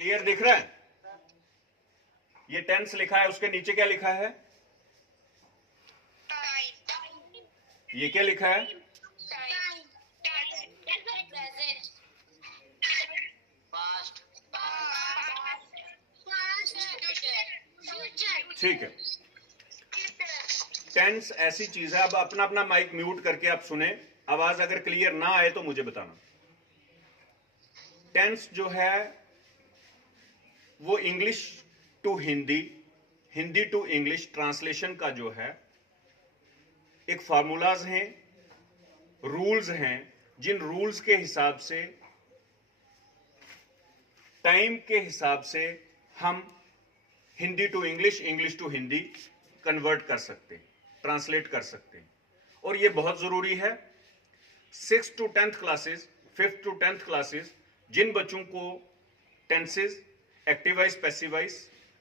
Clear दिख रहा है? ये टेंस लिखा है, उसके नीचे क्या लिखा है? ये क्या लिखा है? ठीक है, टेंस ऐसी चीज है। अब अपना अपना माइक म्यूट करके आप सुने, आवाज अगर क्लियर ना आए तो मुझे बताना। टेंस जो है वो English to Hindi, Hindi to English translation का जो है एक फार्मूलाज हैं, रूल्स हैं, जिन रूल्स के हिसाब से, टाइम के हिसाब से हम Hindi to English, English to Hindi convert कर सकते हैं, ट्रांसलेट कर सकते हैं। और ये बहुत जरूरी है। 6th to 10th classes, 5th to 10th classes, जिन बच्चों को tenses, active voice, passive voice,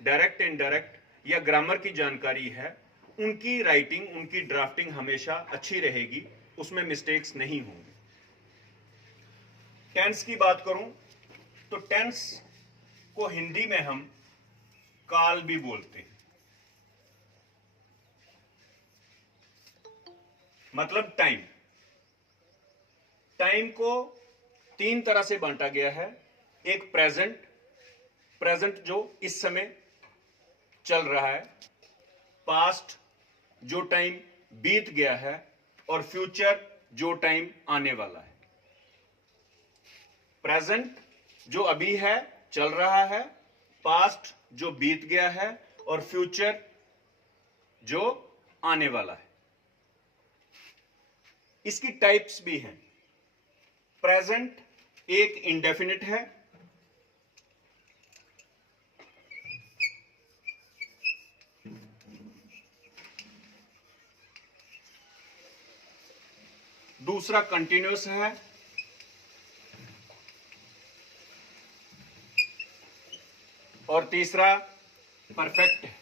direct indirect या ग्रामर की जानकारी है, उनकी राइटिंग, उनकी ड्राफ्टिंग हमेशा अच्छी रहेगी, उसमें मिस्टेक्स नहीं होंगे। टेंस की बात करूं तो टेंस को हिंदी में हम काल भी बोलते हैं, मतलब टाइम। टाइम को 3 तरह से बांटा गया है। एक प्रेजेंट, प्रेजेंट जो इस समय चल रहा है, पास्ट जो टाइम बीत गया है, और फ्यूचर जो टाइम आने वाला है। प्रेजेंट जो अभी है, चल रहा है, पास्ट जो बीत गया है, और फ्यूचर जो आने वाला है। इसकी टाइप्स भी हैं। प्रेजेंट एक इंडेफिनिट है, दूसरा कंटिन्यूअस है, और तीसरा परफेक्ट है।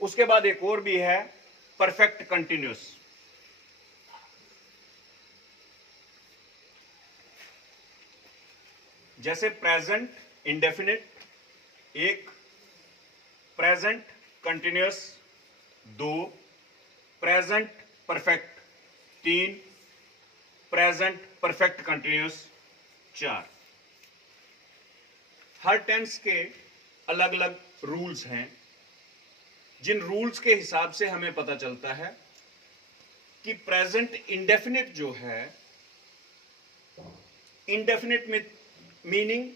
उसके बाद एक और भी है, परफेक्ट कंटिन्यूअस। जैसे present indefinite 1, present continuous 2, present perfect 3, present perfect continuous 4। हर टेंस के अलग अलग रूल्स हैं, जिन रूल्स के हिसाब से हमें पता चलता है कि प्रेजेंट इंडेफिनिट जो है, इंडेफिनिट में मीनिंग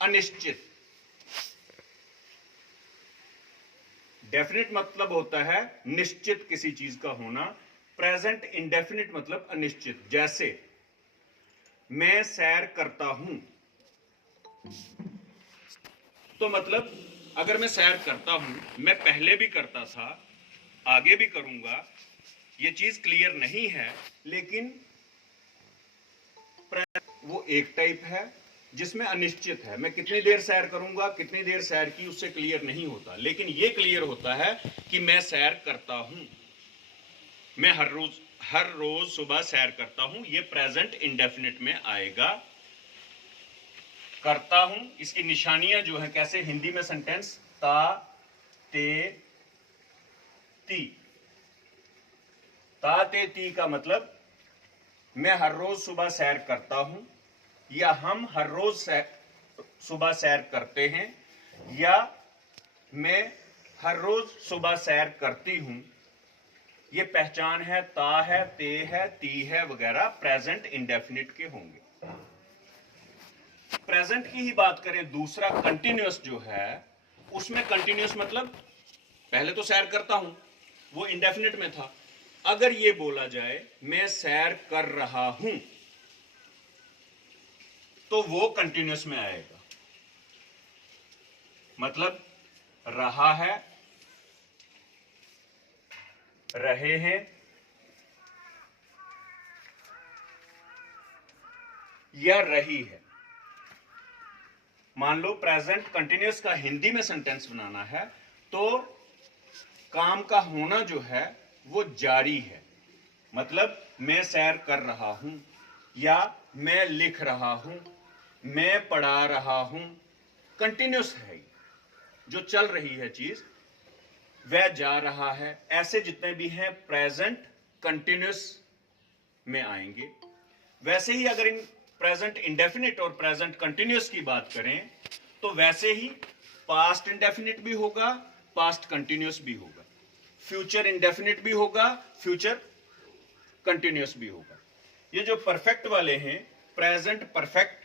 अनिश्चित, डेफिनिट मतलब होता है निश्चित किसी चीज का होना, प्रेजेंट इंडेफिनिट मतलब अनिश्चित। जैसे मैं सैर करता हूं, तो मतलब अगर मैं सैर करता हूं, मैं पहले भी करता था, आगे भी करूंगा, ये चीज क्लियर नहीं है, लेकिन वो एक टाइप है जिसमें अनिश्चित है। मैं कितनी देर सैर करूंगा, कितनी देर सैर की, उससे क्लियर नहीं होता। लेकिन ये क्लियर होता है कि मैं सैर करता हूं, मैं हर रोज सुबह सैर करता हूं, ये प्रेजेंट इंडेफिनिट में आएगा। करता हूं, इसकी निशानियां जो है, कैसे हिंदी में सेंटेंस, ता, ते, ती। ता, ते, ती का मतलब मैं हर रोज सुबह सैर करता हूं, या हम हर रोज सुबह सैर करते हैं, या मैं हर रोज सुबह सैर करती हूं। ये पहचान है, ता है, ते है, ती है वगैरह, प्रेजेंट इंडेफिनिट के होंगे। प्रेजेंट की ही बात करें, दूसरा कंटिन्यूअस जो है, उसमें कंटिन्यूअस मतलब पहले तो सैर करता हूं, वो इंडेफिनिट में था। अगर ये बोला जाए मैं सैर कर रहा हूं, तो वो कंटिन्यूअस में आएगा। मतलब रहा है, रहे हैं, या रही है। मान लो प्रेजेंट कंटिन्यूअस का हिंदी में सेंटेंस बनाना है, तो काम का होना जो है वो जारी है, मतलब मैं सैर कर रहा हूं या मैं लिख रहा हूं, मैं पढ़ा रहा हूं, कंटिन्यूस है, जो चल रही है चीज, वह जा रहा है। ऐसे जितने भी हैं प्रेजेंट कंटिन्यूस में आएंगे। वैसे ही अगर इन प्रेजेंट इंडेफिनिट और प्रेजेंट कंटिन्यूस की बात करें तो वैसे ही पास्ट इंडेफिनिट भी होगा, पास्ट कंटिन्यूस भी होगा, फ्यूचर इंडेफिनिट भी होगा, फ्यूचर कंटिन्यूस भी होगा। ये जो परफेक्ट वाले हैं, प्रेजेंट परफेक्ट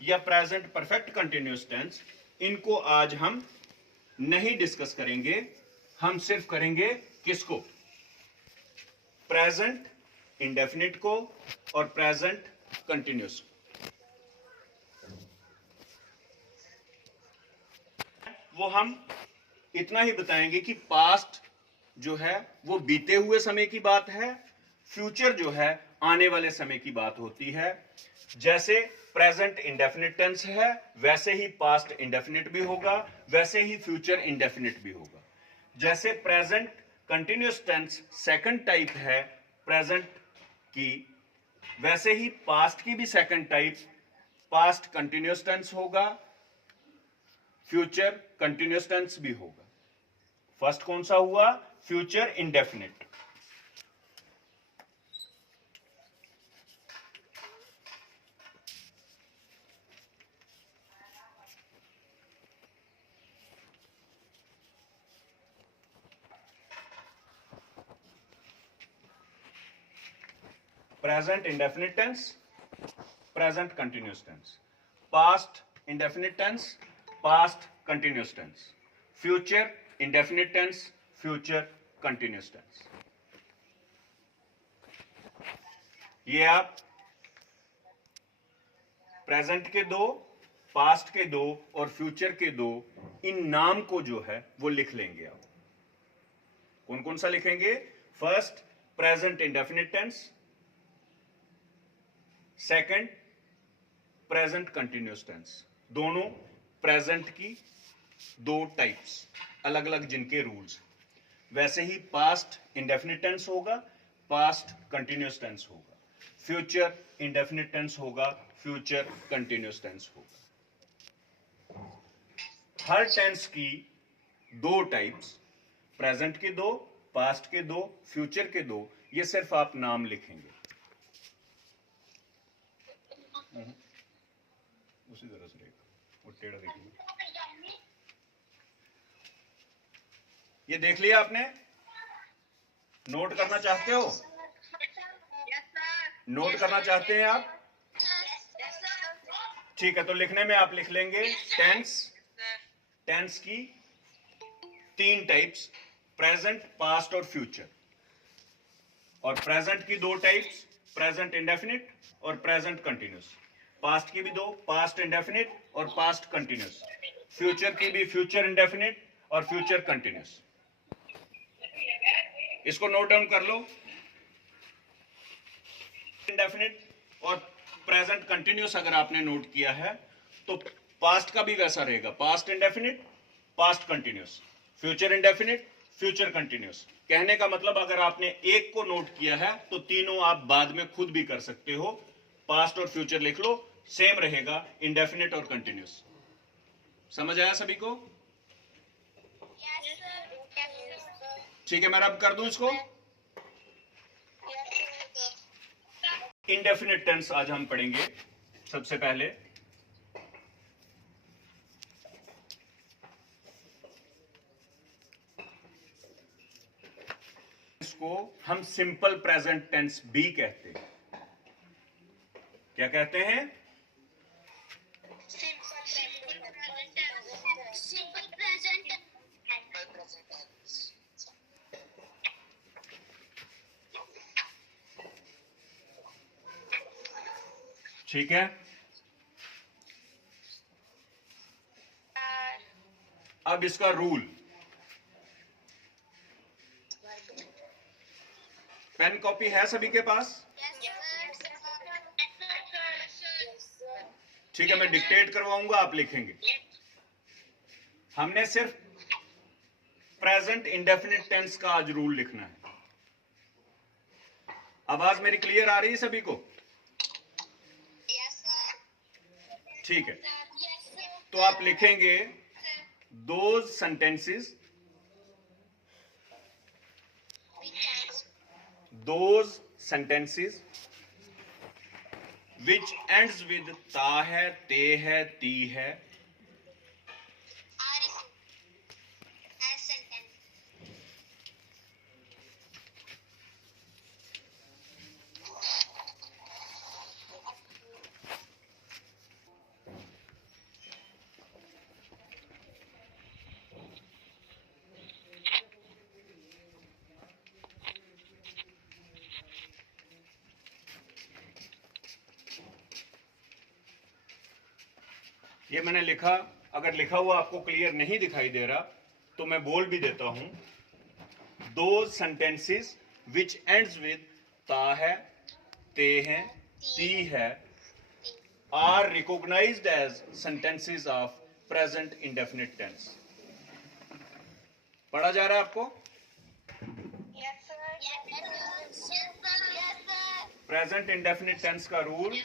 या प्रेजेंट परफेक्ट कंटिन्यूस टेंस, इनको आज हम नहीं डिस्कस करेंगे। हम सिर्फ करेंगे किसको? प्रेजेंट इंडेफिनिट को और प्रेजेंट कंटिन्यूस को। वो हम इतना ही बताएंगे कि पास्ट जो है वो बीते हुए समय की बात है, फ्यूचर जो है आने वाले समय की बात होती है। जैसे प्रेजेंट इंडेफिनिट टेंस है वैसे ही पास्ट इंडेफिनिट भी होगा, वैसे ही फ्यूचर इंडेफिनिट भी होगा। जैसे present continuous tense second type है प्रेजेंट की, वैसे ही पास्ट की भी second type past continuous tense होगा, फ्यूचर कंटिन्यूस टेंस भी होगा। फर्स्ट कौन सा हुआ? Future indefinite. Present indefinite tense, present continuous tense, past indefinite tense, past continuous tense, future indefinite tense, future continuous tense. ये आप प्रेजेंट के दो, पास्ट के दो और फ्यूचर के दो, इन नाम को जो है वो लिख लेंगे आप। कौन कौन सा लिखेंगे? First present indefinite tense, second present continuous tense. दोनों प्रेजेंट की दो टाइप्स, अलग अलग जिनके रूल्स। वैसे ही पास्ट इंडेफिनिट टेंस होगा, पास्ट कंटिन्यूस टेंस होगा, फ्यूचर इंडेफिनिट टेंस होगा, फ्यूचर कंटिन्यूस टेंस होगा। हर टेंस की दो टाइप्स, प्रेजेंट के दो, पास्ट के दो, फ्यूचर के दो, ये सिर्फ आप नाम लिखेंगे। उसी तरह से रहेगा, वो टेढ़ा देखिए। ये देख लिया आपने? नोट करना चाहते हो? नोट करना चाहते हैं आप? ठीक है, तो लिखने में आप लिख लेंगे टेंस। टेंस की तीन टाइप्स, प्रेजेंट, पास्ट और फ्यूचर। और प्रेजेंट की दो टाइप्स, प्रेजेंट इंडेफिनिट और प्रेजेंट कंटिन्यूस। पास्ट की भी दो, पास्ट इंडेफिनिट और पास्ट कंटिन्यूस। फ्यूचर की भी फ्यूचर इंडेफिनिट और फ्यूचर कंटिन्यूस। इसको नोट डाउन कर लो। इंडेफिनिट और प्रेजेंट कंटिन्यूस अगर आपने नोट किया है तो पास्ट का भी वैसा रहेगा, past indefinite, past continuous, future indefinite, future continuous. कहने का मतलब अगर आपने एक को नोट किया है तो तीनों आप बाद में खुद भी कर सकते हो। पास्ट और फ्यूचर लिख लो, सेम रहेगा, इंडेफिनिट और कंटिन्यूस। समझ आया सभी को? ठीक है, मैं अब कर दूं इसको। इंडेफिनिट टेंस आज हम पढ़ेंगे सबसे पहले। इसको हम सिंपल प्रेजेंट टेंस भी कहते हैं। क्या कहते हैं? ठीक है, अब इसका रूल। पेन कॉपी है सभी के पास? ठीक है, मैं डिक्टेट करवाऊंगा, आप लिखेंगे। हमने सिर्फ प्रेजेंट इंडेफिनिट टेंस का आज रूल लिखना है। आवाज मेरी क्लियर आ रही है सभी को? ठीक है, तो आप लिखेंगे those sentences which ends with ता है, ते है, ती है, ये मैंने लिखा। अगर लिखा हुआ आपको क्लियर नहीं दिखाई दे रहा तो मैं बोल भी देता हूं। दो सेंटेंसेस विच एंड्स विद ता है, ते है, ती है are recognised as sentences of present indefinite tense. पढ़ा जा रहा है आपको? प्रेजेंट इंडेफिनिट टेंस का रूल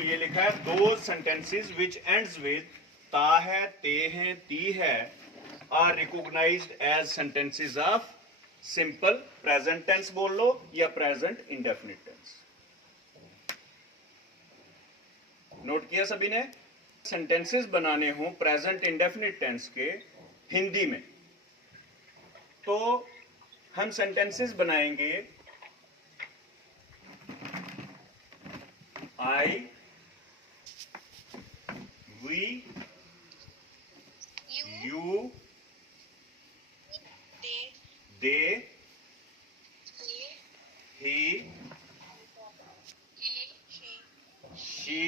ये लिखा है, दो सेंटेंसेस विच एंड्स विद ता है, ते है, ती है are recognised as sentences of simple present tense बोल लो या प्रेजेंट इंडेफिनिट टेंस। नोट किया सभी ने? सेंटेंसेस बनाने हो प्रेजेंट इंडेफिनिट टेंस के हिंदी में तो हम सेंटेंसेस बनाएंगे I, we, you, they, he, she,